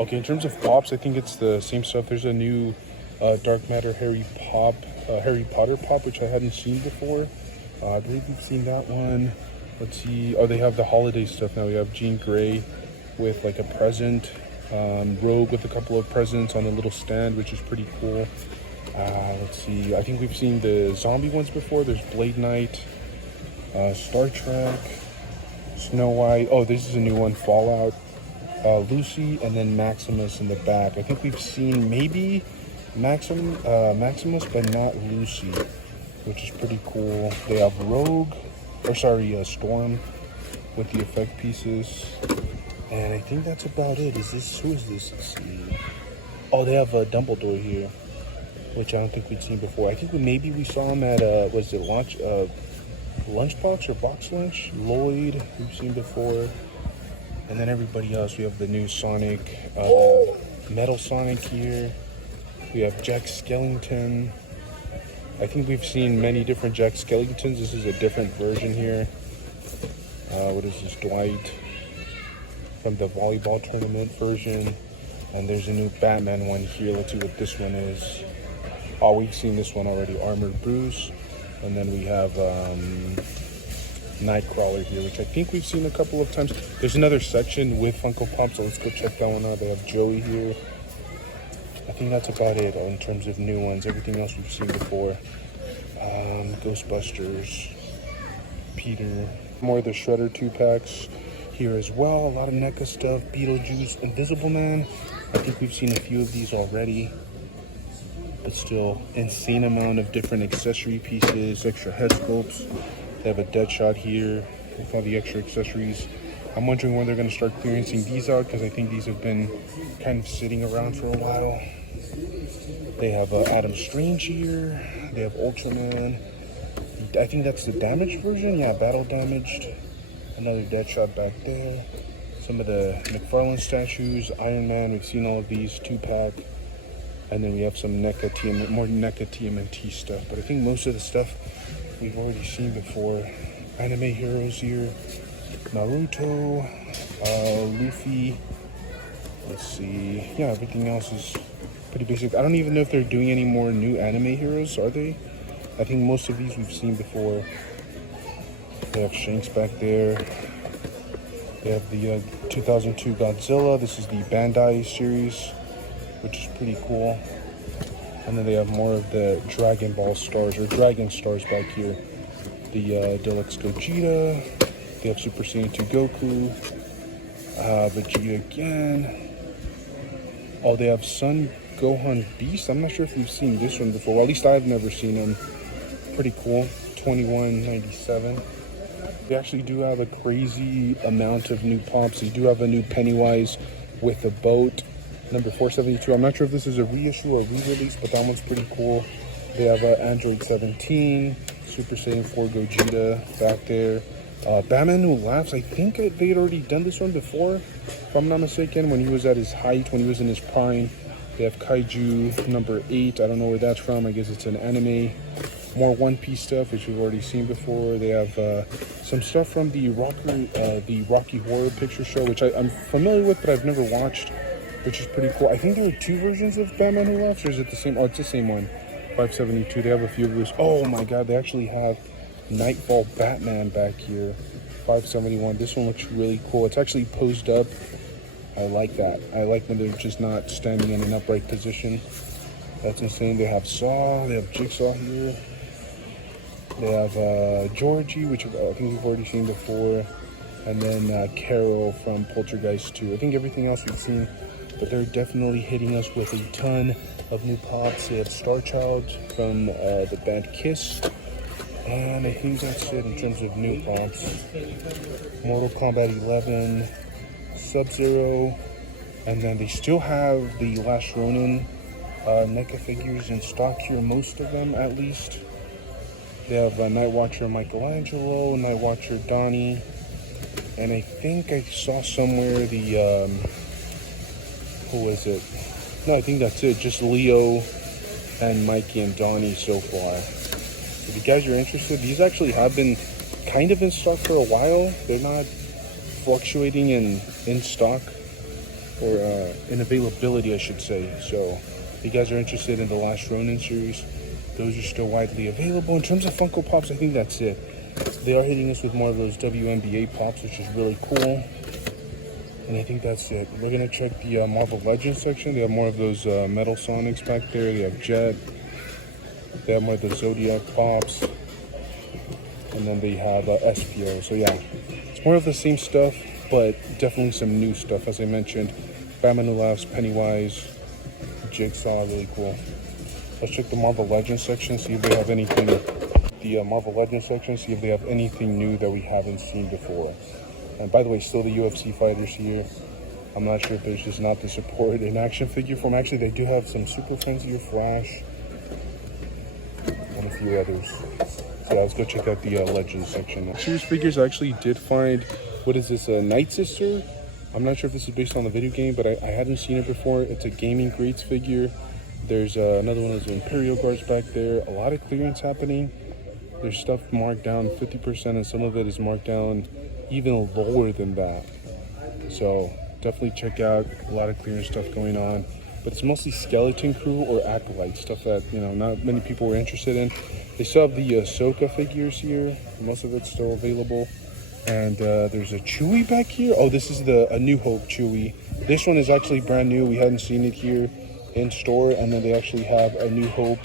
Okay, in terms of pops, I think it's the same stuff. There's a new Dark Matter Harry Potter pop, which I hadn't seen before. I believe we've seen that one. Let's see. Oh, they have the holiday stuff now. We have Jean Grey with like a present, Rogue with a couple of presents on a little stand, which is pretty cool. Let's see. I think we've seen the zombie ones before. There's Blade Knight, Star Trek, Snow White. Oh, this is a new one, Fallout. Lucy, and then Maximus in the back. I think we've seen maybe Maximus, but not Lucy, which is pretty cool. They have Rogue, or sorry, Storm with the effect pieces. And I think that's about it. Who is this? Let's see. Oh, they have Dumbledore here, which I don't think we'd seen before. I think maybe we saw him at, was it Lunchbox or Box Lunch? Lloyd, we've seen before. And then everybody else, we have the new Sonic, Metal Sonic here. We have Jack Skellington. I think we've seen many different Jack Skellingtons. This is a different version here. What is this? Dwight from the volleyball tournament version. And there's a new Batman one here. Let's see what this one is. Oh, we've seen this one already, Armored Bruce. And then we have Nightcrawler here, which I think we've seen a couple of times. There's another section with Funko Pop, so let's go check that one out. They have Joey here. I think that's about it in terms of new ones. Everything else we've seen before. Ghostbusters, Peter, more of the Shredder 2-packs here as well. A lot of NECA stuff, Beetlejuice, Invisible Man. I think we've seen a few of these already, but still insane amount of different accessory pieces, extra head sculpts. They have a Deadshot here with all the extra accessories. I'm wondering when they're going to start clearancing these out, because I think these have been kind of sitting around for a while. They have Adam Strange here. They have Ultraman. I think that's the damaged version. Yeah, battle damaged. Another Deadshot back there. Some of the McFarlane statues. Iron Man. We've seen all of these 2-pack. And then we have some more NECA TMNT stuff. But I think most of the stuff we've already seen before. Anime heroes here. Naruto, Luffy. Let's see. Yeah, everything else is pretty basic. I don't even know if they're doing any more new anime heroes, are they? I think most of these we've seen before. They have Shanks back there. They have the 2002 Godzilla. This is the Bandai series, which is pretty cool. And then they have more of the Dragon Ball stars, or Dragon stars back here. The Deluxe Gogeta. They have Super Saiyan 2 Goku. Vegeta again. Oh, they have Son Gohan Beast. I'm not sure if we've seen this one before. Well, at least I've never seen him. Pretty cool. 21.97. They actually do have a crazy amount of new pops. They do have a new Pennywise with a boat. Number 472. I'm not sure if this is a reissue or re-release, but that one's pretty cool. They have Android 17, Super Saiyan 4 Gogeta back there. Batman Who Laughs. I think they had already done this one before, if I'm not mistaken, when he was at his height, when he was in his prime. They have Kaiju number 8. I don't know where that's from. I guess it's an anime. More One Piece stuff, which we've already seen before. They have some stuff from the Rocky Horror Picture Show, which I'm familiar with, but I've never watched, which is pretty cool. I think there are 2 versions of Batman Who Laughs, or is it the same? Oh, it's the same one. 572. They have a few of those. Oh my god, they actually have Nightfall Batman back here. 571. This one looks really cool. It's actually posed up. I like that. I like when they're just not standing in an upright position. That's insane. They have Saw. They have Jigsaw here. They have Georgie, which I think we've already seen before. And then Carol from Poltergeist 2. I think everything else we've seen, but they're definitely hitting us with a ton of new pops. They have Star Child from the band Kiss. And I think that's it in terms of new pops. Mortal Kombat 11, Sub-Zero, and then they still have the Last Ronin NECA figures in stock here, most of them at least. They have Night Watcher Michelangelo, Night Watcher Donnie, and I think I saw somewhere the, who was it? No, I think that's it, just Leo and Mikey and Donnie so far. If you guys are interested, these actually have been kind of in stock for a while. They're not fluctuating in stock. or in availability, I should say. So if you guys are interested in the last Ronin series, those are still widely available. In terms of Funko Pops, I think that's it. They are hitting us with more of those WNBA Pops, which is really cool. And I think that's it. We're gonna check the Marvel Legends section. They have more of those Metal Sonics back there. They have Jet. They have more of the Zodiac Pops. And then they have SPO. So yeah, it's more of the same stuff, but definitely some new stuff. As I mentioned, Batman Who Laughs, Pennywise, Jigsaw, really cool. Let's check the Marvel Legends section, see if they have anything. The Marvel Legends section, see if they have anything new that we haven't seen before. And by the way, still the UFC fighters here. I'm not sure if there's just not the support in action figure form. Actually, they do have some Super Friends here, Flash, and a few others. So let's go check out the Legends section. Series figures, I actually did find, what is this, a Night Sister? I'm not sure if this is based on the video game, but I hadn't seen it before. It's a Gaming Greats figure. There's another one of those Imperial Guards back there. A lot of clearance happening. There's stuff marked down 50%, and some of it is marked down even lower than that. So definitely check out a lot of clearance stuff going on. But it's mostly Skeleton Crew or Acolyte, stuff that, you know, not many people were interested in. They still have the Ahsoka figures here. Most of it's still available. And there's a Chewie back here. Oh, this is a New Hope Chewie. This one is actually brand new. We hadn't seen it here in store. And then they actually have a New Hope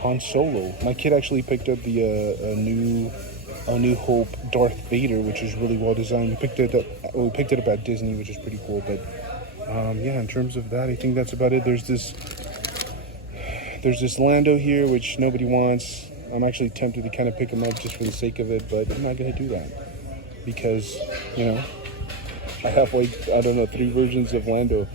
Han Solo. My kid actually picked up the a New Hope Darth Vader, which is really well designed. We picked it up at Disney, which is pretty cool. But yeah, in terms of that, I think that's about it. There's this Lando here, which nobody wants. I'm actually tempted to kind of pick him up just for the sake of it, but I'm not gonna do that because, you know, I have like, I don't know, 3 versions of Lando.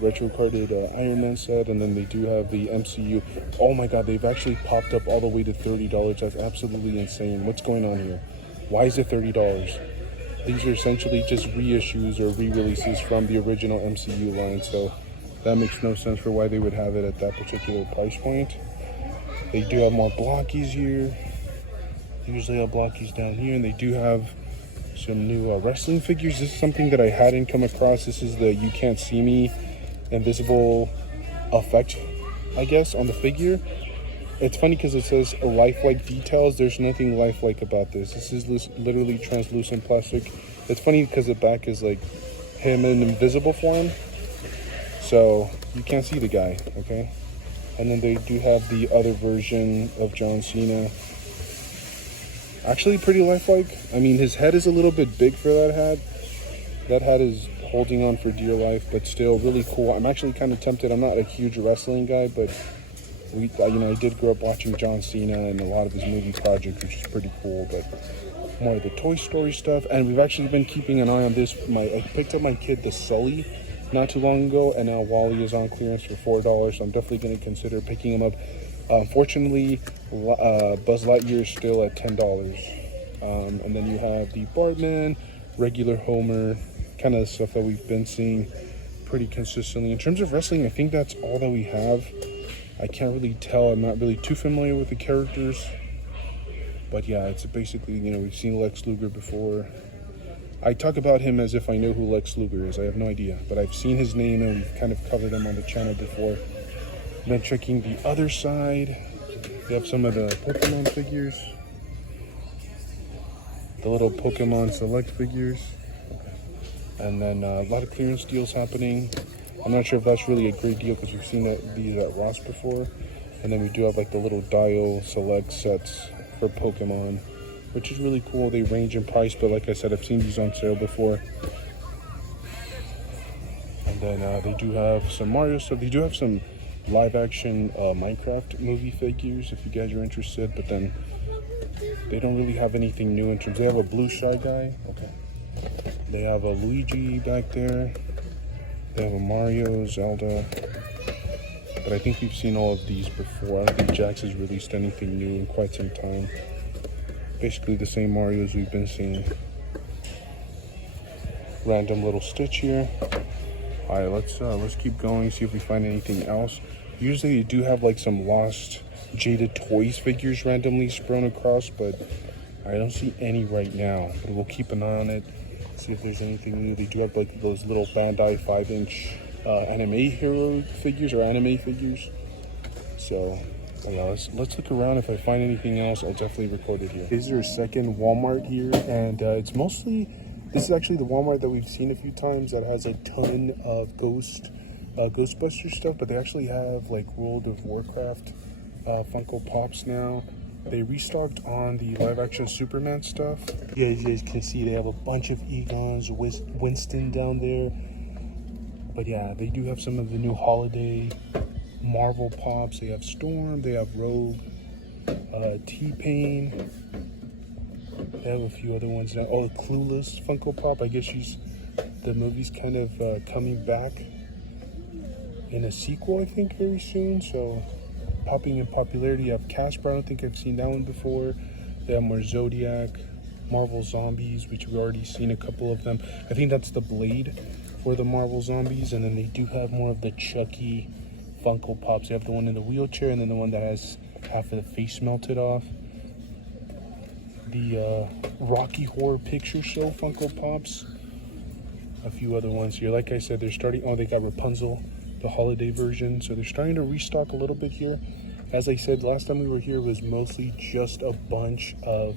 Retro carded Iron Man set, and then they do have the MCU. Oh my god, they've actually popped up all the way to $30. That's absolutely insane. What's going on here? Why is it $30? These are essentially just reissues or re-releases from the original MCU line, so that makes no sense for why they would have it at that particular price point. They do have more blockies here. Usually have blockies down here, and they do have some new wrestling figures. This is something that I hadn't come across. This is the You Can't See Me invisible effect, I guess, on the figure. It's funny because it says lifelike details. There's nothing lifelike about this. This is literally translucent plastic. It's funny because the back is like him in invisible form, so you can't see the guy, okay? And then they do have the other version of John Cena. Actually pretty lifelike. I mean, his head is a little bit big for that hat. That hat is holding on for dear life, but still really cool. I'm actually kind of tempted. I'm not a huge wrestling guy, but I did grow up watching John Cena and a lot of his movie projects, which is pretty cool. But more of the Toy Story stuff, and we've actually been keeping an eye on this. I picked up my kid the Sully not too long ago, and now Wally is on clearance for $4, so I'm definitely going to consider picking him up. Unfortunately, Buzz Lightyear is still at $10. And then you have the Bartman, regular Homer, kind of stuff that we've been seeing pretty consistently. In terms of wrestling, I think that's all that we have. I can't really tell. I'm not really too familiar with the characters. But yeah, it's basically, we've seen Lex Luger before. I talk about him as if I know who Lex Luger is. I have no idea. But I've seen his name and we've kind of covered him on the channel before. Then checking the other side, we have some of the Pokemon figures. The little Pokemon Select figures. And then a lot of clearance deals happening. I'm not sure if that's really a great deal because we've seen these at Ross before. And then we do have like the little Dio Select sets for Pokemon, which is really cool. They range in price, but like I said, I've seen these on sale before. And then they do have some Mario stuff. They do have some live action Minecraft movie figures if you guys are interested, but then they don't really have anything new in terms. They have a Blue Shy Guy. Okay. They have a Luigi back there. They have a Mario, Zelda. But I think we've seen all of these before. I don't think Jax has released anything new in quite some time. Basically the same Marios we've been seeing. Random little Stitch here. Alright, let's keep going, see if we find anything else. Usually they do have like some lost Jaded Toys figures randomly spread across, but I don't see any right now. But we'll keep an eye on it. See if there's anything new. They do have like those little Bandai 5-inch anime hero figures or anime figures. So yeah, let's look around. If I find anything else, I'll definitely record it here. Is there a second Walmart here? And it's mostly, this is actually the Walmart that we've seen a few times that has a ton of Ghostbuster stuff, but they actually have like World of Warcraft Funko Pops now. They restocked on the live action Superman stuff. Yeah, as you guys can see, they have a bunch of Egons, Winston down there. But yeah, they do have some of the new holiday Marvel Pops. They have Storm, they have Rogue, T-Pain. They have a few other ones now. Oh, Clueless Funko Pop. I guess the movie's kind of coming back in a sequel, I think, very soon. So popping in popularity. You have Casper. I don't think I've seen that one before. They have more Zodiac, Marvel Zombies, which we've already seen a couple of them. I think that's the Blade for the Marvel Zombies. And then they do have more of the Chucky Funko Pops. They have the one in the wheelchair and then the one that has half of the face melted off. The Rocky Horror Picture Show Funko Pops. A few other ones here. Like I said, they're starting. Oh, they got Rapunzel, the holiday version. So they're starting to restock a little bit here. As I said, last time we were here was mostly just a bunch of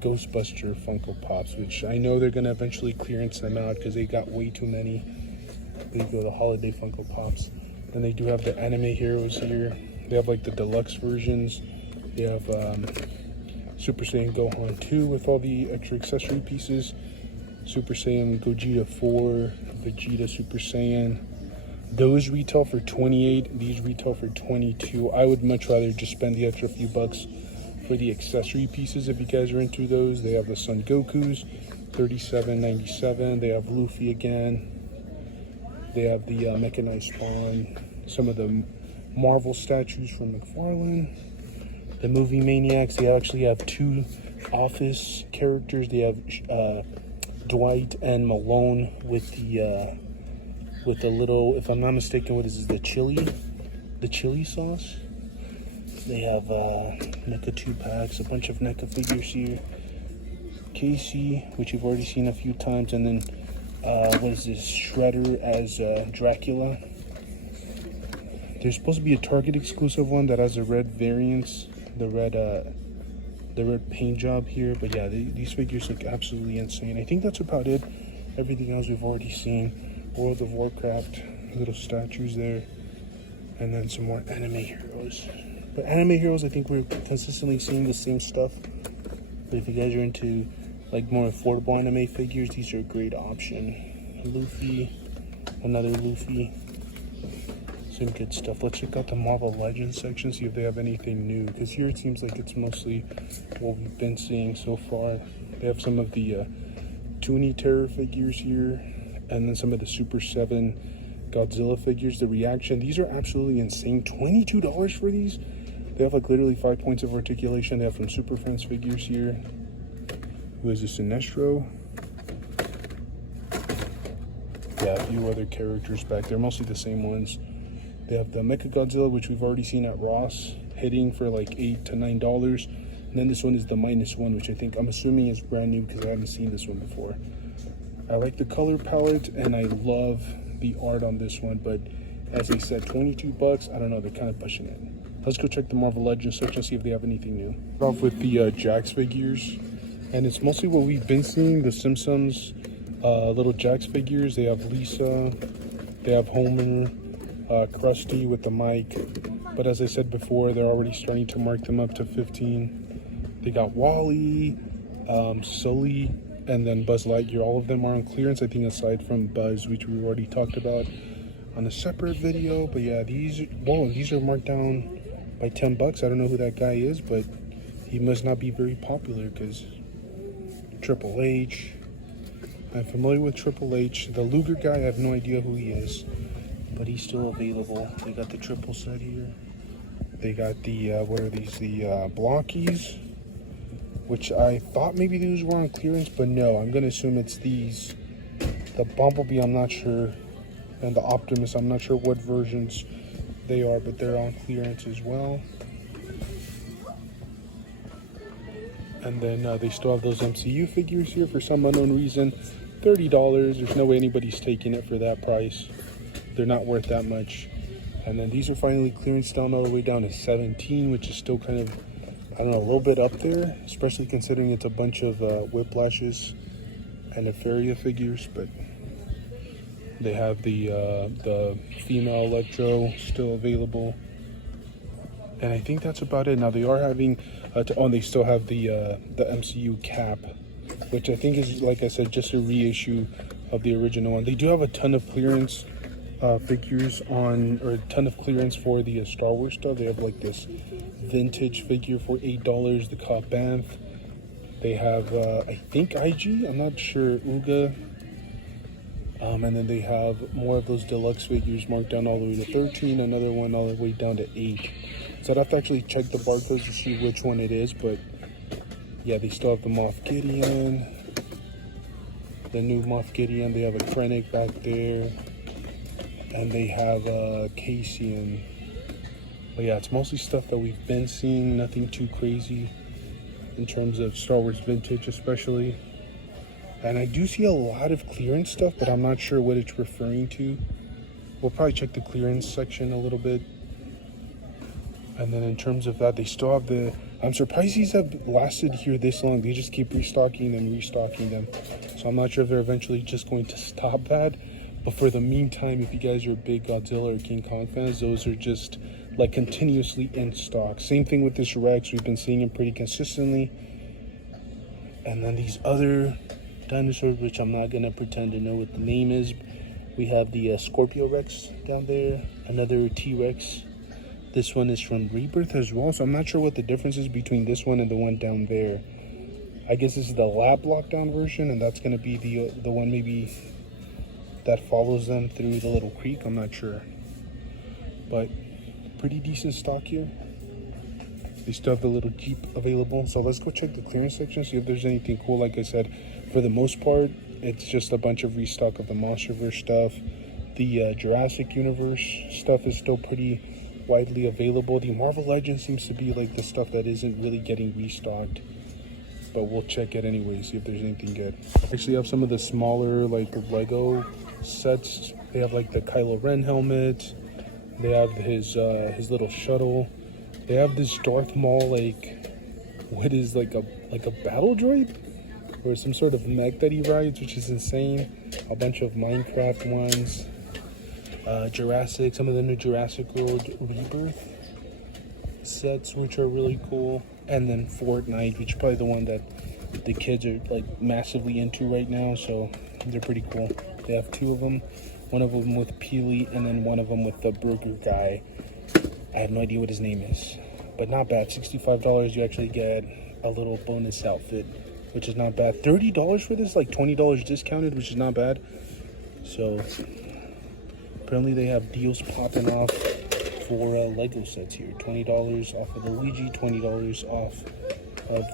Ghostbuster Funko Pops, which I know they're going to eventually clearance them out because they got way too many. There you go, the holiday Funko Pops. Then they do have the anime heroes here. They have like the deluxe versions. They have Super Saiyan Gohan 2 with all the extra accessory pieces. Super Saiyan Gogeta 4, Vegeta Super Saiyan. Those retail for $28, these retail for $22. I would much rather just spend the extra few bucks for the accessory pieces if you guys are into those. They have the Son Gokus, $37.97. They have Luffy again. They have the mechanized Spawn, some of the Marvel statues from McFarlane. The Movie Maniacs, they actually have two Office characters. They have Dwight and Malone with the little, if I'm not mistaken, what is this, the chili sauce. They have NECA 2-packs, a bunch of NECA figures here. Casey, which you've already seen a few times, and then what is this, Shredder as Dracula. There's supposed to be a Target exclusive one that has a red variants, the red paint job here. But yeah, these figures look absolutely insane. I think that's about it. Everything else we've already seen. World of Warcraft, little statues there, and then some more anime heroes. But anime heroes, I think we're consistently seeing the same stuff. But if you guys are into like more affordable anime figures, these are a great option. Luffy, another Luffy, some good stuff. Let's check out the Marvel Legends section, see if they have anything new, because here it seems like it's mostly what we've been seeing so far. They have some of the Toonie Terror figures here, and then some of the Super 7 Godzilla figures. The reaction, these are absolutely insane. $22 for these. They have like literally 5 points of articulation. They have some Super Friends figures here. Who is this, Sinestro? Yeah, a few other characters back there, mostly the same ones. They have the Mecha Godzilla, which we've already seen at Ross, hitting for like $8 to $9. And then this one is the -1, which I'm assuming is brand new because I haven't seen this one before. I like the color palette and I love the art on this one, but as I said, 22 bucks. I don't know, they're kind of pushing it. Let's go check the Marvel Legends section and see if they have anything new. Start off with the Jax figures, and it's mostly what we've been seeing, the Simpsons little Jax figures. They have Lisa, they have Homer, Krusty with the mic, but as I said before, they're already starting to mark them up to $15. They got Wally, Sully, and then Buzz Lightyear. All of them are on clearance, I think, aside from Buzz, which we already talked about on a separate video. But yeah, these are marked down by 10 bucks. I don't know who that guy is, but he must not be very popular because Triple H. I'm familiar with Triple H. The Luger guy, I have no idea who he is, but he's still available. They got the triple set here. They got the, what are these? The Blockies, which I thought maybe these were on clearance, but no, I'm gonna assume it's these. The Bumblebee, I'm not sure, and the Optimus, I'm not sure what versions they are, but they're on clearance as well. And then they still have those MCU figures here for some unknown reason. $30. There's no way anybody's taking it for that price. They're not worth that much. And then these are finally clearance down all the way down to 17, which is still kind of, I don't know, a little bit up there, especially considering it's a bunch of Whiplashes and Nefaria figures. But they have the female Electro still available. And I think that's about it. Now they are having, they still have the MCU cap, which I think is, like I said, just a reissue of the original one. They do have a ton of clearance figures on, or a ton of clearance for the Star Wars stuff. They have like this vintage figure for $8, the Cobb Banff. They have, I think IG, I'm not sure, Uga. And then they have more of those deluxe figures marked down all the way to 13, another one all the way down to 8. So I'd have to actually check the barcodes to see which one it is, but yeah, they still have the Moff Gideon, the new Moff Gideon. They have a Krennic back there, and they have Cassian. But yeah, it's mostly stuff that we've been seeing, nothing too crazy in terms of Star Wars vintage especially. And I do see a lot of clearance stuff, but I'm not sure what it's referring to. We'll probably check the clearance section a little bit. And then in terms of that, they still have the, I'm surprised these have lasted here this long. They just keep restocking and restocking them. So I'm not sure if they're eventually just going to stop that. But for the meantime, if you guys are big Godzilla or King Kong fans, those are just like continuously in stock. Same thing with this Rex. We've been seeing him pretty consistently. And then these other dinosaurs, which I'm not gonna pretend to know what the name is. We have the Scorpio Rex down there, another T-Rex. This one is from Rebirth as well, so I'm not sure what the difference is between this one and the one down there. I guess this is the lab lockdown version, and that's gonna be the one maybe that follows them through the little creek. I'm not sure, but pretty decent stock here. They still have the little Jeep available, so let's go check the clearance section, see if there's anything cool. Like I said, for the most part, it's just a bunch of restock of the Monsterverse stuff. The Jurassic Universe stuff is still pretty widely available. The Marvel Legends seems to be like the stuff that isn't really getting restocked, but we'll check it anyway, see if there's anything good. Actually have some of the smaller like Lego sets. They have like the Kylo Ren helmet. They have his little shuttle. They have this Darth Maul, like, what is like a battle droid? Or some sort of mech that he rides, which is insane. A bunch of Minecraft ones. Jurassic, some of the new Jurassic World Rebirth sets, which are really cool. And then Fortnite, which is probably the one that the kids are like massively into right now, so they're pretty cool. They have two of them. One of them with Peely, and then one of them with the burger guy. I have no idea what his name is, but not bad. $65, you actually get a little bonus outfit, which is not bad. $30 for this, like $20 discounted, which is not bad. So apparently they have deals popping off for Lego sets here. $20 off of the Luigi, $20 off of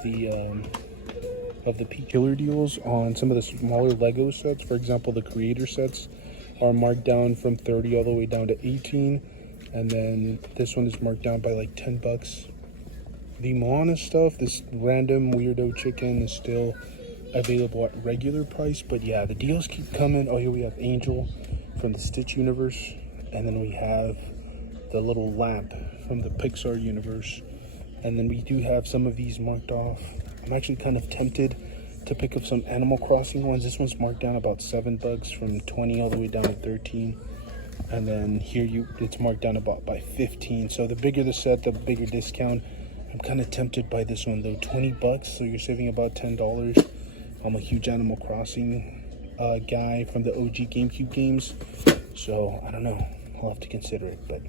the Killer deals on some of the smaller Lego sets. For example, the creator sets are marked down from 30 all the way down to 18. And then this one is marked down by like 10 bucks. The Moana stuff, this random weirdo chicken, is still available at regular price. But yeah, the deals keep coming. Oh, here we have Angel from the Stitch universe. And then we have the little lamp from the Pixar universe. And then we do have some of these marked off. I'm actually kind of tempted to pick up some Animal Crossing ones. This one's marked down about 7 bucks from 20 all the way down to 13. And then here it's marked down about by 15. So the bigger the set, the bigger discount. I'm kind of tempted by this one though. 20 bucks, so you're saving about $10. I'm a huge Animal Crossing guy from the OG GameCube games, so I don't know. I'll have to consider it, but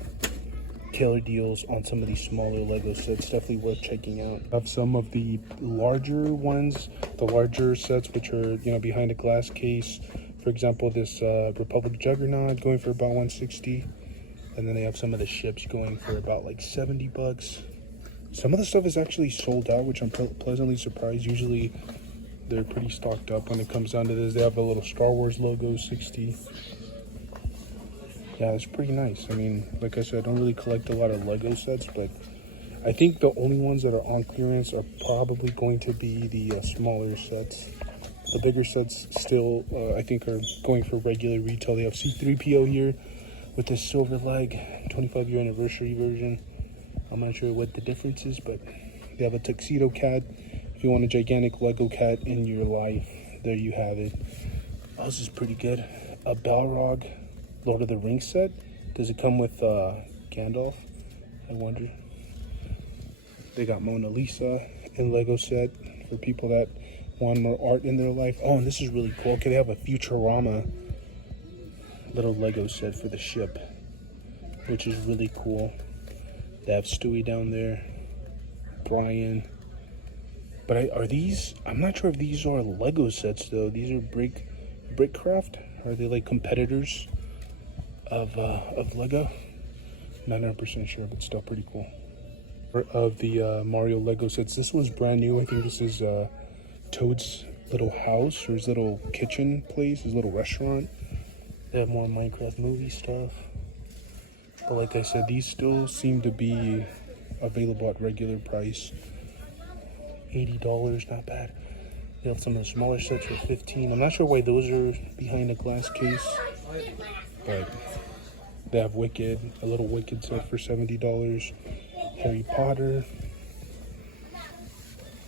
killer deals on some of these smaller Lego sets, definitely worth checking out. I have some of the larger ones, the larger sets, which are, you know, behind a glass case. For example, this Republic Juggernaut going for about $160, and then they have some of the ships going for about like 70 bucks. Some of the stuff is actually sold out, which I'm pleasantly surprised. Usually they're pretty stocked up when it comes down to this. They have a little Star Wars logo, 60. Yeah, it's pretty nice. I mean, like I said, I don't really collect a lot of Lego sets, but I think the only ones that are on clearance are probably going to be the smaller sets. The bigger sets still, I think, are going for regular retail. They have C-3PO here with the silver leg 25-year anniversary version. I'm not sure what the difference is, but they have a tuxedo cat. If you want a gigantic Lego cat in your life, there you have it. Oh, this is pretty good. A Balrog Lord of the Rings set. Does it come with Gandalf? I wonder. They got Mona Lisa in Lego set for people that want more art in their life. Oh, and this is really cool. Okay, they have a Futurama little Lego set for the ship, which is really cool. They have Stewie down there, Brian. But are these? I'm not sure if these are Lego sets though. These are Brickcraft. Are they like competitors of Lego? Not 100% sure, but still pretty cool. Of the Mario Lego sets, this was brand new. I think this is Toad's little house or his little kitchen place, his little restaurant. They have more Minecraft movie stuff. But like I said, these still seem to be available at regular price. $80, not bad. They have some of the smaller sets for $15. I'm not sure why those are behind a glass case, but they have Wicked, a little Wicked set for $70. Harry Potter.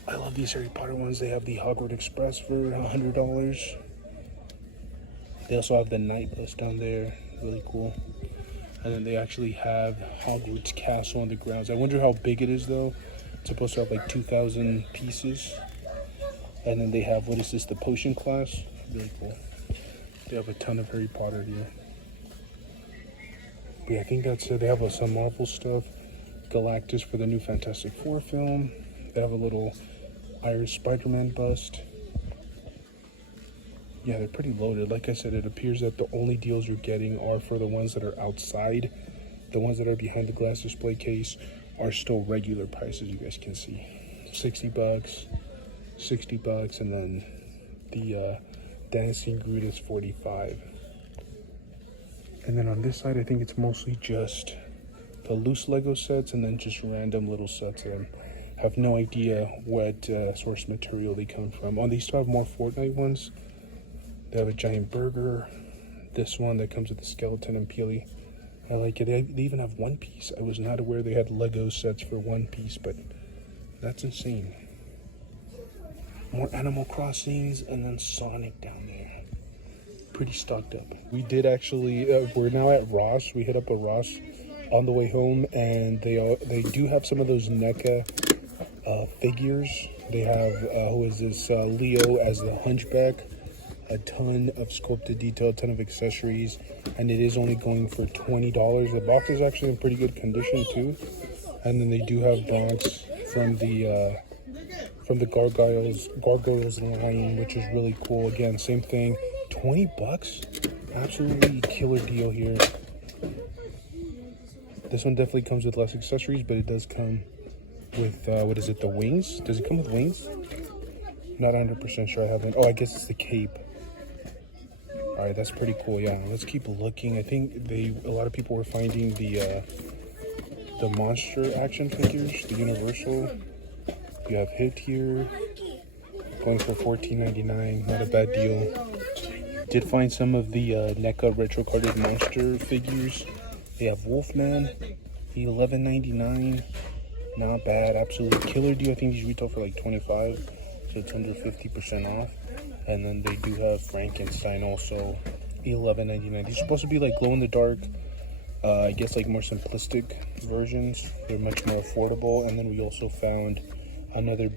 I love these Harry Potter ones. They have the Hogwarts Express for $100. They also have the Night Bus down there, really cool. And then they actually have Hogwarts Castle on the grounds. I wonder how big it is though. It's supposed to have like 2,000 pieces. And then they have, what is this, the potion class? Really cool. They have a ton of Harry Potter here. But yeah, I think that's it. They have some Marvel stuff. Galactus for the new Fantastic Four film. They have a little Iris Spider-Man bust. Yeah, they're pretty loaded. Like I said, it appears that the only deals you're getting are for the ones that are outside. The ones that are behind the glass display case are still regular prices, you guys can see. $60, $60, and then the Dancing Groot is $45. And then on this side, I think it's mostly just the loose Lego sets and then just random little sets. I have no idea what source material they come from. Oh, they still have more Fortnite ones. They have a giant burger. This one that comes with the skeleton and Peely. I like it. They even have One Piece. I was not aware they had Lego sets for One Piece, but that's insane. More Animal Crossings and then Sonic down there. Pretty stocked up. We did actually, we're now at Ross. We hit up a Ross on the way home, and they do have some of those NECA figures. They have, who is this, Leo as the Hunchback. A ton of sculpted detail, a ton of accessories, and it is only going for $20. The box is actually in pretty good condition too. And then they do have Bronx from the Gargoyles line, which is really cool. Again, same thing, $20. Absolutely killer deal here. This one definitely comes with less accessories, but it does come with what is it, the wings? Does it come with wings? Not 100% sure. I haven't. Oh, I guess it's the cape. All right, that's pretty cool. Yeah, let's keep looking. I think a lot of people were finding the monster action figures, the Universal. You have Hit here, going for $14.99. Not a bad deal. Did find some of the NECA retro carded monster figures. They have Wolfman, $11.99. Not bad. Absolutely killer deal. I think these retail for like $25, so it's under 50% off. And then they do have Frankenstein also, $11.99. These are supposed to be like glow in the dark. I guess like more simplistic versions. They're much more affordable. And then we also found another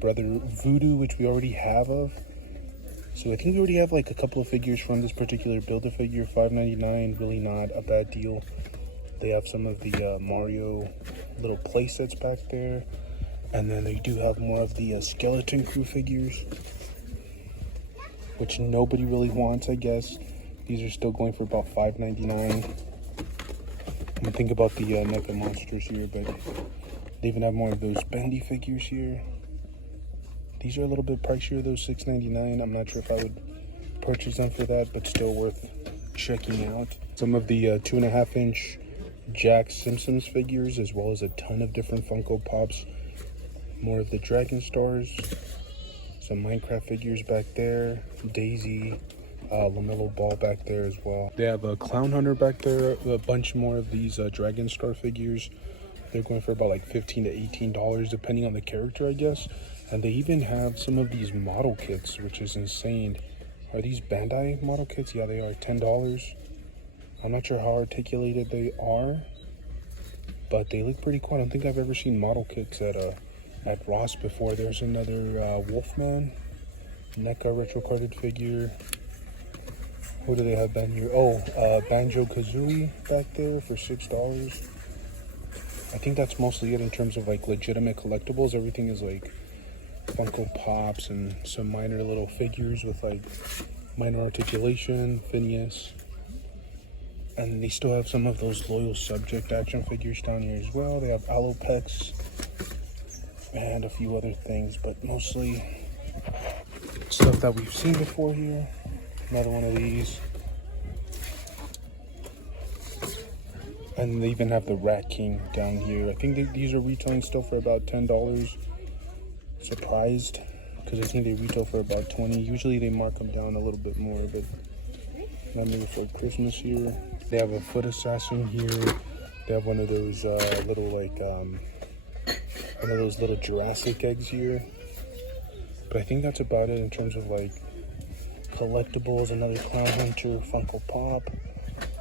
Brother Voodoo, which we already have of. So I think we already have like a couple of figures from this particular Build-A-Figure, $5.99. Really not a bad deal. They have some of the Mario little play sets back there. And then they do have more of the Skeleton Crew figures, which nobody really wants, I guess. These are still going for about $5.99. I'm gonna think about the NECA monsters here, but they even have more of those bendy figures here. These are a little bit pricier, those $6.99. I'm not sure if I would purchase them for that, but still worth checking out. Some of the 2.5-inch Jack Simpsons figures, as well as a ton of different Funko Pops. More of the Dragon Stars. Some Minecraft figures back there. Daisy, LaMelo Ball back there as well. They have a Clown Hunter back there. A bunch more of these Dragon Star figures. They're going for about like $15 to $18 depending on the character, I guess. And they even have some of these model kits, which is insane. Are these Bandai model kits? Yeah, they are. $10. I'm not sure how articulated they are, but they look pretty cool. I don't think I've ever seen model kits at Ross before. There's another Wolfman NECA retro carded figure. What do they have down here? Oh, Banjo-Kazooie back there for $6. I think that's mostly it in terms of like legitimate collectibles. Everything is like Funko Pops and some minor little figures with like minor articulation, Phineas. And they still have some of those Loyal Subject action figures down here as well. They have Alopex and a few other things, but mostly stuff that we've seen before here. Another one of these. And they even have the Rat King down here. I think these are retailing still for about $10. Surprised, because I think they retail for about $20. Usually they mark them down a little bit more, but not maybe for Christmas here. They have a Foot Assassin here. They have one of those little like one of those little Jurassic eggs here. But I think that's about it in terms of like collectibles. Another Clown Hunter Funko Pop.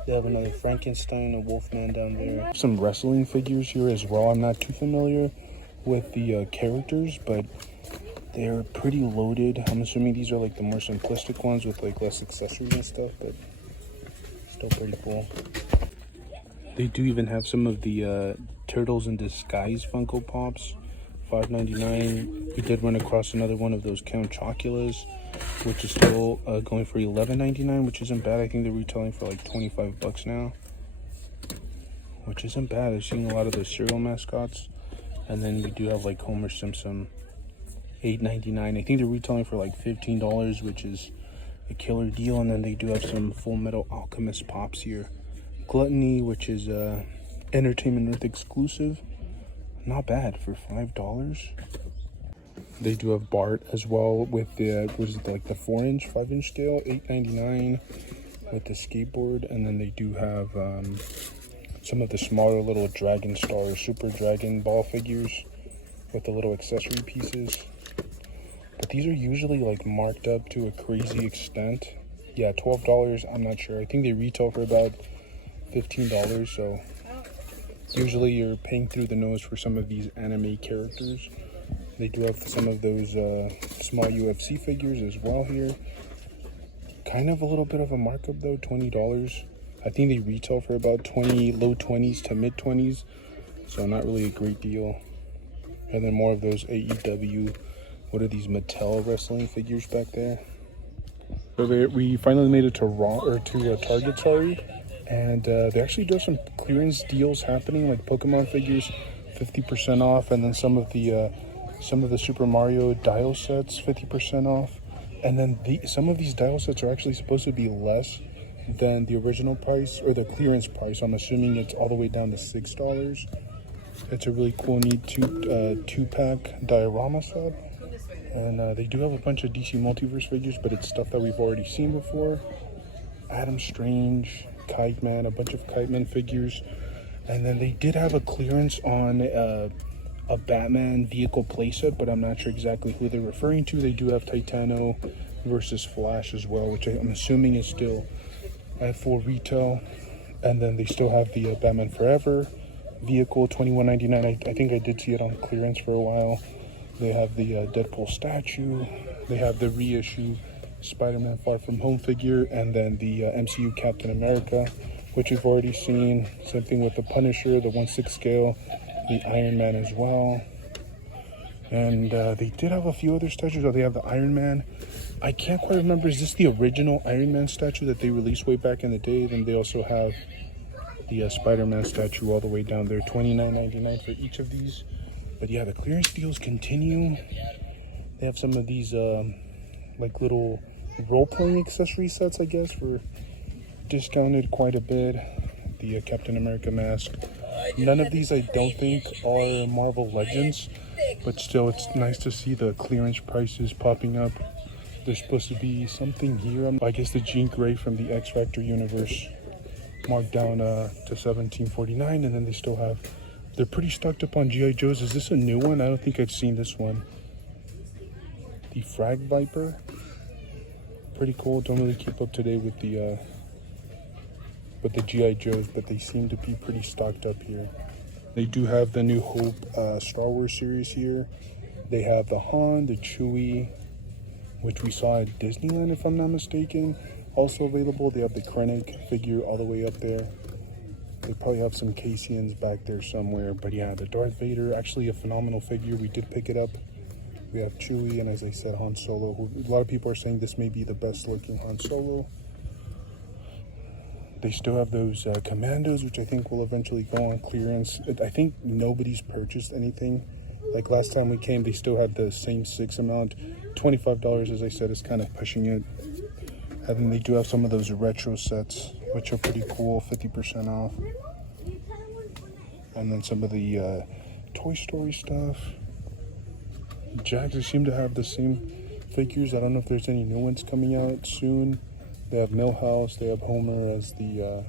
They have another Frankenstein, a Wolfman down there. Some wrestling figures here as well. I'm not too familiar with the characters, but they're pretty loaded. I'm assuming these are like the more simplistic ones with like less accessories and stuff, but still pretty cool. They do even have some of the Turtles in Disguise Funko Pops, $5.99. We did run across another one of those Count Choculas, which is still going for $11.99, which isn't bad. I think they're retailing for like $25 now, which isn't bad. I've seen a lot of the cereal mascots. And then we do have like Homer Simpson, $8.99. I think they're retailing for like $15, which is a killer deal. And then they do have some Full Metal Alchemist Pops here. Gluttony, which is Entertainment Earth exclusive. Not bad for $5. They do have Bart as well with the, what is it, like the 4-inch, 5-inch scale, $8.99 with the skateboard. And then they do have some of the smaller little Dragon Star Super Dragon Ball figures with the little accessory pieces. But these are usually like marked up to a crazy extent. Yeah, $12, I'm not sure. I think they retail for about $15, so usually you're paying through the nose for some of these anime characters. They do have some of those small UFC figures as well here. Kind of a little bit of a markup though, $20. I think they retail for about low 20s to mid 20s, so not really a great deal. And then more of those AEW, what are these, Mattel wrestling figures back there. So we finally made it to Target, sorry, and they actually do have some clearance deals happening, like Pokemon figures, 50% off, and then some of the Super Mario dial sets, 50% off, and then some of these dial sets are actually supposed to be less than the original price or the clearance price. I'm assuming it's all the way down to $6. It's a really cool, neat two-pack diorama set, and they do have a bunch of DC Multiverse figures, but it's stuff that we've already seen before. Adam Strange, Kite Man, a bunch of Kite Man figures, and then they did have a clearance on a Batman vehicle playset, but I'm not sure exactly who they're referring to. They do have Titano versus Flash as well, which I'm assuming is still at full retail. And then they still have the Batman Forever vehicle, $21.99. I think I did see it on clearance for a while. They have the Deadpool statue. They have the reissue Spider-Man Far From Home figure, and then the MCU Captain America, which we've already seen. Same thing with the Punisher, the 1/6 scale, the Iron Man as well. And they did have a few other statues. Oh, they have the Iron Man. I can't quite remember, is this the original Iron Man statue that they released way back in the day? Then they also have the Spider-Man statue all the way down there, $29.99 for each of these. But yeah, the clearance deals continue. They have some of these like little role-playing accessory sets, I guess, for discounted quite a bit. The Captain America mask. None of these I don't think are Marvel Legends. but still, it's nice to see the clearance prices popping up. There's supposed to be something here. I guess the Jean Grey from the X Factor universe marked down to $17.49, and then they still have. They're pretty stocked up on GI Joes. Is this a new one? I don't think I've seen this one. The Frag Viper. Pretty cool. Don't really keep up to date with the GI Joes, but they seem to be pretty stocked up here. They do have the New Hope Star Wars series here. They have the Han, the Chewie, which we saw at Disneyland, if I'm not mistaken. Also available, they have the Krennic figure all the way up there. They probably have some Cassians back there somewhere. But yeah, the Darth Vader, actually a phenomenal figure. We did pick it up. We have Chewie, and as I said, Han Solo. Who, a lot of people are saying this may be the best looking Han Solo. They still have those Commandos, which I think will eventually go on clearance. I think nobody's purchased anything. Like last time we came, they still had the same 6 amount. $25, as I said, is kind of pushing it. And then they do have some of those retro sets, which are pretty cool, 50% off. And then some of the Toy Story stuff. Jags seem to have the same figures. I don't know if there's any new ones coming out soon. They have Milhouse, they have Homer as the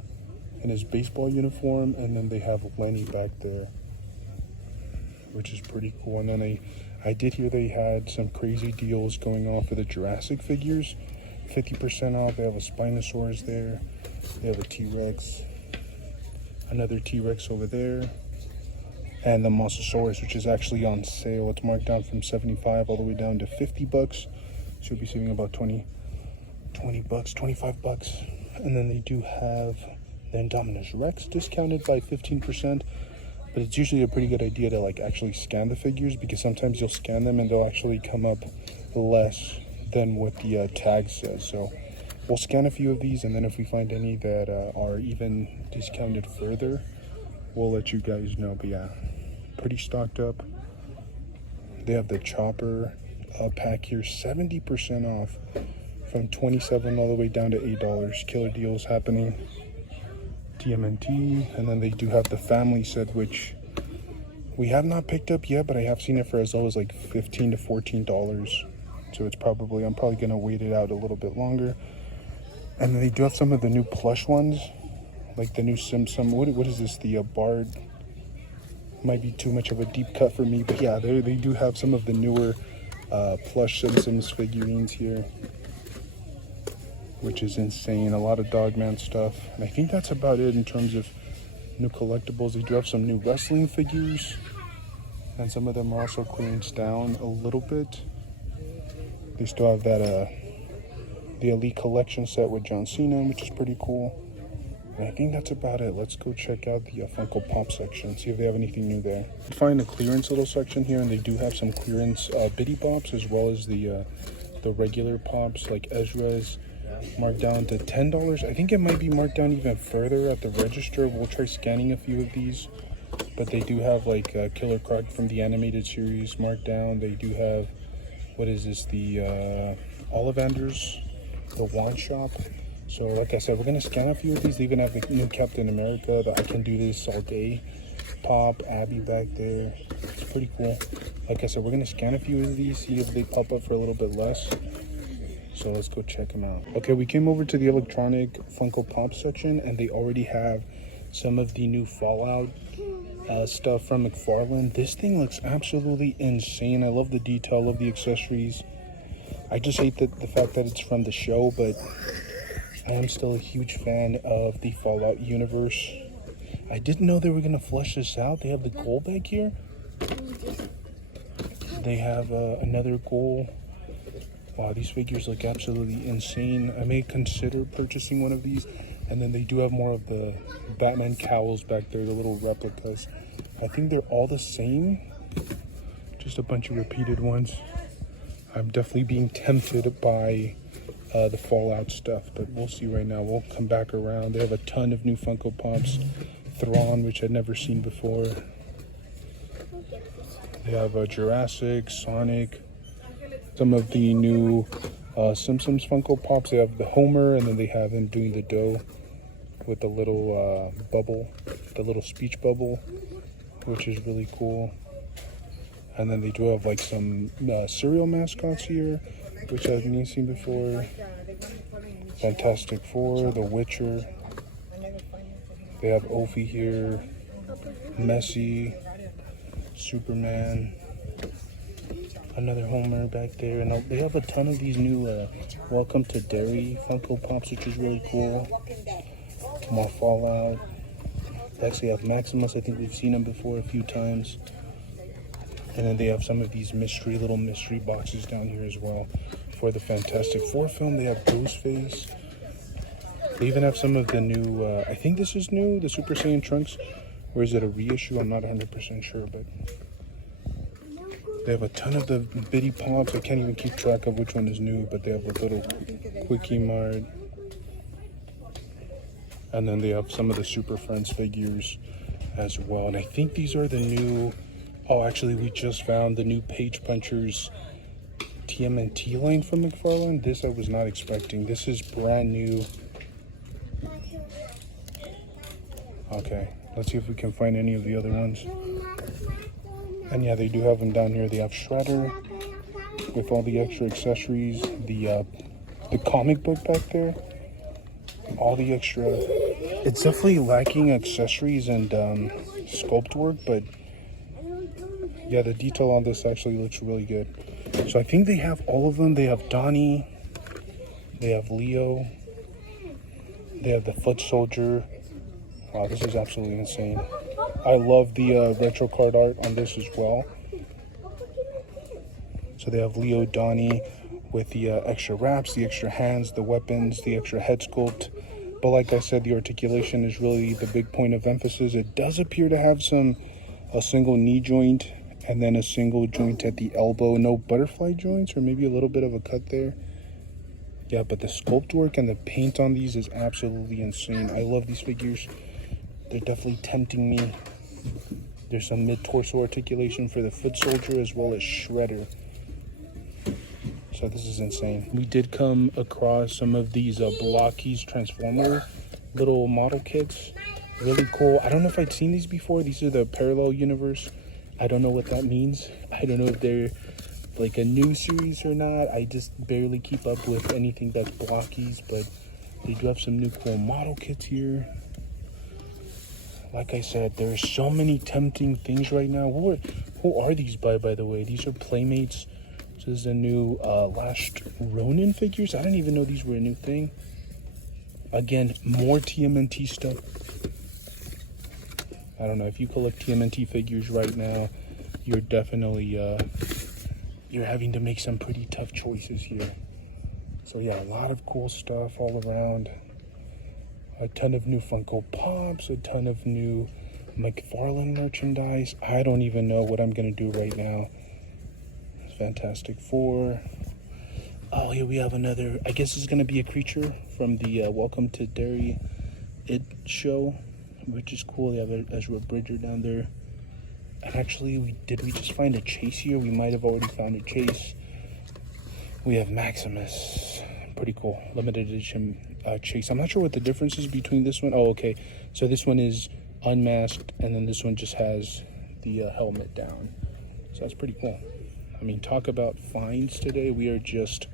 in his baseball uniform, and then they have Lenny back there, which is pretty cool. And then I did hear they had some crazy deals going on for the Jurassic figures. 50% off. They have a Spinosaurus there. They have a T-Rex. Another T-Rex over there. And the Mosasaurus, which is actually on sale. It's marked down from 75 all the way down to 50 bucks. Should be saving about 20 bucks, 25 bucks. And then they do have the Indominus Rex discounted by 15%. But it's usually a pretty good idea to like actually scan the figures, because sometimes you'll scan them and they'll actually come up less than what the tag says. So we'll scan a few of these, and then if we find any that are even discounted further, we'll let you guys know. But yeah, pretty stocked up. They have the Chopper pack here, 70% off, from $27 all the way down to $8. Killer deals happening. TMNT, and then they do have the family set, which we have not picked up yet, but I have seen it for as low as like $15 to $14. So it's probably, I'm probably gonna wait it out a little bit longer. And then they do have some of the new plush ones, like the new Simpson. What is this? The Bard. Might be too much of a deep cut for me, but yeah, they do have some of the newer plush Simpsons figurines here, which is insane. A lot of Dogman stuff, and I think that's about it in terms of new collectibles. They do have some new wrestling figures, and some of them are also clearance down a little bit. They still have that the Elite Collection set with John Cena, which is pretty cool. And I think that's about it. Let's go check out the Funko Pop section, see if they have anything new there. Find a clearance little section here, and they do have some clearance Bitty Pops, as well as the regular Pops, like Ezra's, marked down to $10. I think it might be marked down even further at the register. We'll try scanning a few of these, but they do have like Killer Croc from the animated series marked down. They do have, what is this, the Ollivanders, the Wand Shop. So like I said, we're gonna scan a few of these. They even have the new Captain America, the I Can Do This All Day Pop, Abby back there. It's pretty cool. Like I said, we're gonna scan a few of these, see if they pop up for a little bit less. So let's go check them out. Okay, we came over to the electronic Funko Pop section, and they already have some of the new Fallout stuff from McFarlane. This thing looks absolutely insane. I love the detail, love the accessories. I just hate the fact that it's from the show, but I am still a huge fan of the Fallout universe. I didn't know they were gonna flesh this out. They have the goal bag here. They have another goal. Wow, these figures look absolutely insane. I may consider purchasing one of these. And then they do have more of the Batman cowls back there, the little replicas. I think they're all the same, just a bunch of repeated ones. I'm definitely being tempted by the Fallout stuff, but we'll see right now. We'll come back around. They have a ton of new Funko Pops. Thrawn, which I'd never seen before. They have Jurassic, Sonic, some of the new Simpsons Funko Pops. They have the Homer, and then they have him doing the dough with the little bubble, the little speech bubble, which is really cool. And then they do have like some cereal mascots here, which I've never seen before. Fantastic Four, The Witcher. They have Ophi here, Messi, Superman, another Homer back there. And they have a ton of these new Welcome to Derry Funko Pops, which is really cool. More Fallout. They actually have Maximus. I think we've seen him before a few times. And then they have some of these little mystery boxes down here as well. For the Fantastic Four film, they have Ghostface. They even have some of the new, I think this is new, the Super Saiyan Trunks. Or is it a reissue? I'm not 100% sure, but they have a ton of the bitty pops. I can't even keep track of which one is new, but they have a little Quickie Mart. And then they have some of the Super Friends figures as well. And I think these are the new, oh, actually, we just found the new Page Punchers TMNT line from McFarlane. This I was not expecting. This is brand new. Okay, let's see if we can find any of the other ones. And yeah, they do have them down here. They have Shredder with all the extra accessories. The comic book back there. All the extra. It's definitely lacking accessories and sculpt work, but yeah, the detail on this actually looks really good. So I think they have all of them. They have Donnie. They have Leo. They have the Foot Soldier. Wow, this is absolutely insane. I love the retro card art on this as well. So they have Leo, Donnie with the extra wraps, the extra hands, the weapons, the extra head sculpt. But like I said, the articulation is really the big point of emphasis. It does appear to have a single knee joint and then a single joint at the elbow. No butterfly joints, or maybe a little bit of a cut there. Yeah, but the sculpt work and the paint on these is absolutely insane. I love these figures. They're definitely tempting me. There's some mid-torso articulation for the Foot Soldier as well as Shredder. So this is insane. We did come across some of these Blockies Transformer little model kits. Really cool. I don't know if I'd seen these before. These are the Parallel Universe. I don't know what that means. I don't know if they're like a new series or not. I just barely keep up with anything that's Blockies, but they do have some new cool model kits here. Like I said, there's so many tempting things right now. Who are these by the way? These are Playmates. So this is a new Last Ronin figures. I didn't even know these were a new thing. Again, more TMNT stuff. I don't know, if you collect TMNT figures right now, you're definitely you're having to make some pretty tough choices here. So yeah, a lot of cool stuff all around. A ton of new Funko Pops, a ton of new McFarlane merchandise. I don't even know what I'm gonna do right now. Fantastic Four. Oh, here we have another, I guess it's gonna be a creature from the Welcome to Derry show, which is cool. They have Ezra Bridger down there. And actually, did we just find a Chase here? We might have already found a Chase. We have Maximus. Pretty cool. Limited edition Chase. I'm not sure what the difference is between this one. Oh, okay. So this one is unmasked, and then this one just has the helmet down. So that's pretty cool. I mean, talk about finds today. We are just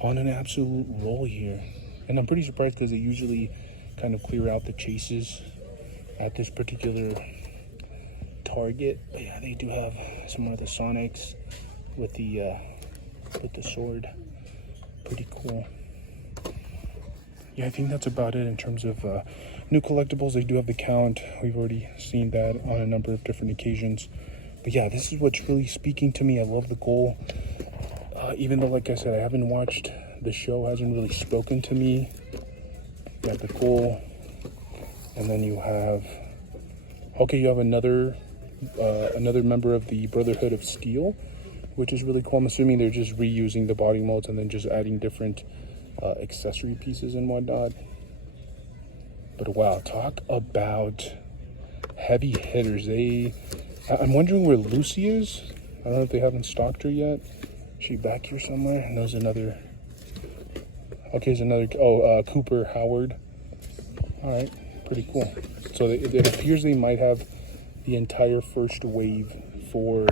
on an absolute roll here. And I'm pretty surprised because they usually kind of clear out the chases at this particular Target. But yeah, they do have some of the Sonics with the sword. Pretty cool. Yeah, I think that's about it in terms of new collectibles. They do have the count. We've already seen that on a number of different occasions. But yeah, this is what's really speaking to me. I love the goal. Even though, like I said, I haven't watched the show, hasn't really spoken to me. You have the goal. And then you have, okay, you have another member of the Brotherhood of Steel, which is really cool. I'm assuming they're just reusing the body molds and then just adding different accessory pieces and whatnot. But wow, talk about heavy hitters. I'm wondering where Lucy is. I don't know if they haven't stocked her yet. Is she back here somewhere? And there's another. Okay, there's another. Oh, Cooper Howard. All right, pretty cool. So it appears they might have the entire first wave for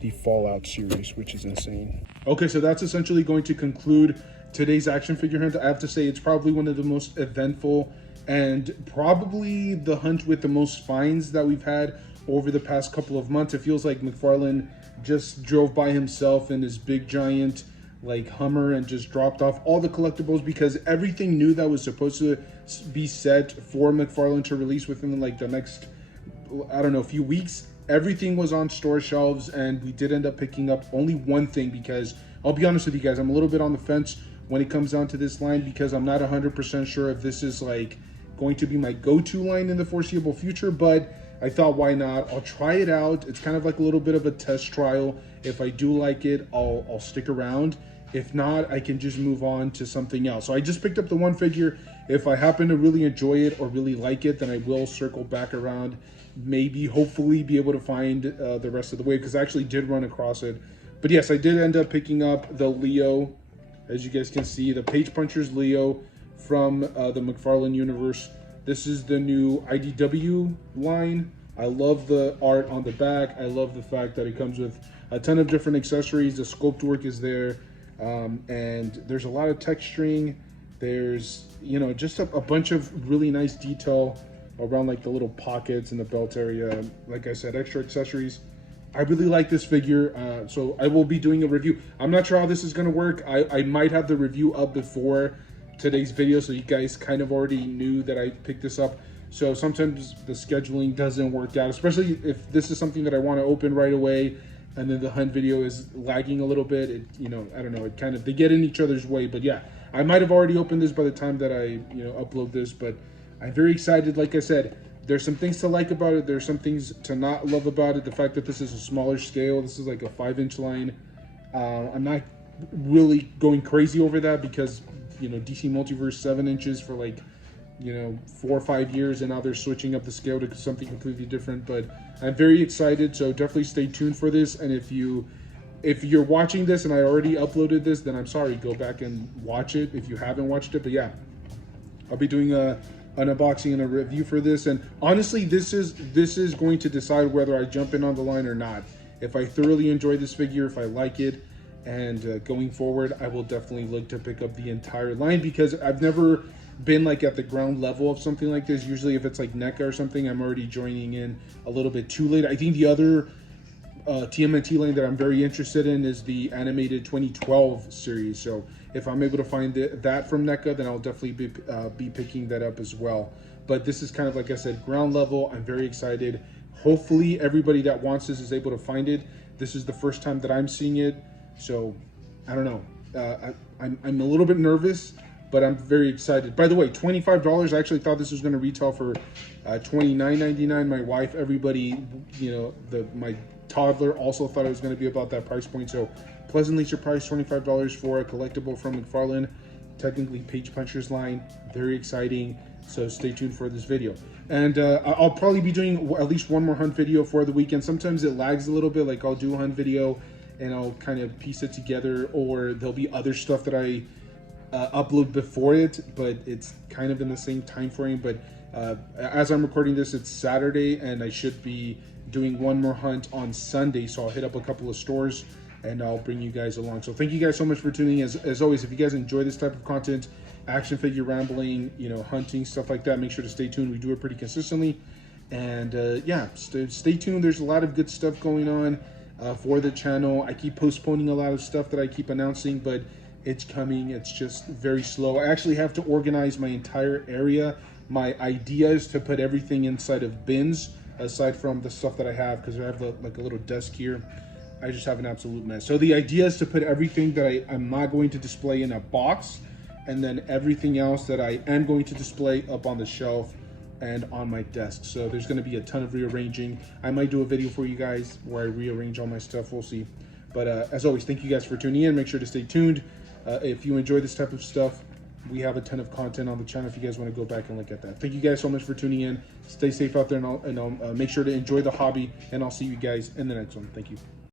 the Fallout series, which is insane. Okay, so that's essentially going to conclude today's action figure hunt. I have to say it's probably one of the most eventful and probably the hunt with the most finds that we've had over the past couple of months. It feels like McFarlane just drove by himself in his big giant like Hummer and just dropped off all the collectibles, because everything new that was supposed to be set for McFarlane to release within like the next, I don't know, few weeks, everything was on store shelves, and we did end up picking up only one thing, because I'll be honest with you guys, I'm a little bit on the fence when it comes down to this line, because I'm not 100% sure if this is like going to be my go-to line in the foreseeable future, but I thought, why not? I'll try it out. It's kind of like a little bit of a test trial. If I do like it, I'll stick around. If not, I can just move on to something else. So I just picked up the one figure. If I happen to really enjoy it or really like it, then I will circle back around, maybe, hopefully be able to find the rest of the wave, because I actually did run across it. But yes, I did end up picking up the Leo, as you guys can see, the Page Punchers Leo from the McFarlane universe. This is the new IDW line. I love the art on the back. I love the fact that it comes with a ton of different accessories. The sculpt work is there, and there's a lot of texturing. There's, you know, just a bunch of really nice detail around like the little pockets and the belt area. Like I said, extra accessories. I really like this figure, so I will be doing a review. I'm not sure how this is going to work. I might have the review up before today's video, so you guys kind of already knew that I picked this up. So sometimes the scheduling doesn't work out, especially if this is something that I want to open right away and then the hunt video is lagging a little bit. It, you know, I don't know, it kind of, they get in each other's way. But yeah, I might have already opened this by the time that I, you know, upload this, but I'm very excited. Like I said, there's some things to like about it. There's some things to not love about it. The fact that this is a smaller scale, this is like a 5-inch line. I'm not really going crazy over that, because, you know, DC Multiverse 7 inches for like, you know, 4 or 5 years, and now they're switching up the scale to something completely different. But I'm very excited, so definitely stay tuned for this. And if you're watching this and I already uploaded this, then I'm sorry, go back and watch it if you haven't watched it. But yeah, I'll be doing an unboxing and a review for this, and honestly, this is going to decide whether I jump in on the line or not. If I thoroughly enjoy this figure, if I like it, and going forward, I will definitely look to pick up the entire line, because I've never been like at the ground level of something like this. Usually if it's like NECA or something, I'm already joining in a little bit too late. I think the other TMNT line that I'm very interested in is the animated 2012 series. So if I'm able to find that from NECA, then I'll definitely be picking that up as well. But this is kind of, like I said, ground level. I'm very excited. Hopefully everybody that wants this is able to find it. This is the first time that I'm seeing it, so I don't know. I'm a little bit nervous, but I'm very excited. By the way, $25. I actually thought this was going to retail for $29.99. My wife, everybody, you know, my toddler also thought it was going to be about that price point. So pleasantly surprised, $25 for a collectible from McFarlane. Technically Page Punchers line. Very exciting. So stay tuned for this video. And I'll probably be doing at least one more hunt video for the weekend. Sometimes it lags a little bit. Like I'll do a hunt video and I'll kind of piece it together, or there'll be other stuff that I upload before it, but it's kind of in the same time frame. But as I'm recording this, it's Saturday, and I should be doing one more hunt on Sunday, so I'll hit up a couple of stores and I'll bring you guys along. So thank you guys so much for tuning in. As always, if you guys enjoy this type of content, action figure rambling, you know, hunting, stuff like that, make sure to stay tuned. We do it pretty consistently. And yeah, stay tuned. There's a lot of good stuff going on for the channel. I keep postponing a lot of stuff that I keep announcing, but it's coming. It's just very slow. I actually have to organize my entire area. My idea is to put everything inside of bins, aside from the stuff that I have, because I have like a little desk here. I just have an absolute mess. So the idea is to put everything that I'm not going to display in a box, and then everything else that I am going to display up on the shelf and on my desk. So there's going to be a ton of rearranging. I might do a video for you guys where I rearrange all my stuff. We'll see. But as always, thank you guys for tuning in. Make sure to stay tuned. If you enjoy this type of stuff, we have a ton of content on the channel if you guys want to go back and look at that. Thank you guys so much for tuning in. Stay safe out there, and I'll make sure to enjoy the hobby, and I'll see you guys in the next one. Thank you.